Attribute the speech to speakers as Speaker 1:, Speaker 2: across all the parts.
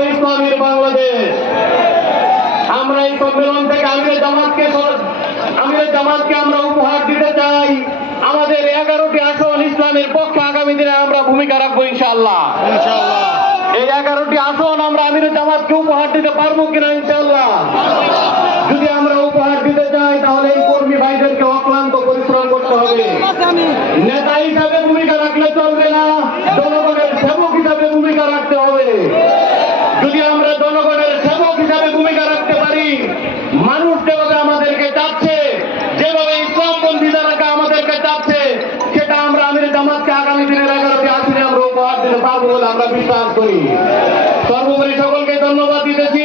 Speaker 1: হবে ইসলামীর বাংলাদেশ। আমরা এই সম্মেলন থেকে আমিরের জামাতকে আমিরের জামাতকে আমরা উপহার দিতে চাই। আমাদের এগারোটি আসন ইসলামের পক্ষে আগামী দিনে আমরা ভূমিকা রাখব ইনশাআল্লাহ। এই এগারোটি আসন আমরা আমিরের জামাতকে উপহার দিতে পারব কিনা ইনশাআল্লাহ। যদি আমরা উপহার দিতে চাই তাহলে এই কর্মী ভাইদেরকে অক্লান্ত পরিশ্রম করতে হবে। নেতা হিসাবে ভূমিকা রাখলে চলবে না। জনগণের সেবক হিসাবে ভূমিকা রাখতে হবে যদি আমরা জনগণের সেবক হিসাবে ভূমিকা রাখতে পারি। মানুষ আমাদেরকে চাচ্ছে, যেভাবে আমাদেরকে চাচ্ছে, সেটা আমরা আমির জামাতকে আগামী দিনের আসনে আমরা উপহার দিতে পারব বলে আমরা বিশ্বাস করি। সর্বোপরি সকলকে ধন্যবাদ দিতেছি।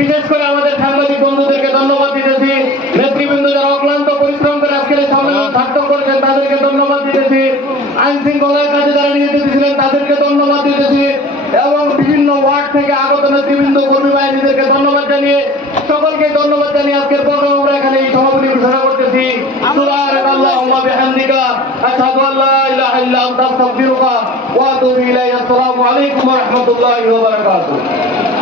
Speaker 1: বিশেষ করে আমাদের সাংবাদিক বন্ধুদেরকে ধন্যবাদ দিতেছি। নেতৃবৃন্দ যারা অক্লান্ত পরিশ্রম করে আজকের সম্মেলন সার্থক করেছেন, তাদেরকে ধন্যবাদ দিতেছি। আইন শৃঙ্খলার কাজে যারা নিয়োজিত তাদেরকে ধন্যবাদ দিতেছি এবং বিভিন্ন ওয়ার্ড থেকে আগত নেতৃবৃন্দ কর্মী বাহিনীদেরকে ধন্যবাদ জানিয়ে সকলকে ধন্যবাদ জানিয়ে আজকের প্রোগ্রাম আমরা এখানে এই সমাপনী ঘোষণা করতেছি। আসসালামু আলাইকুম ওয়া রাহমাতুল্লাহি ওয়া বারাকাতুহু।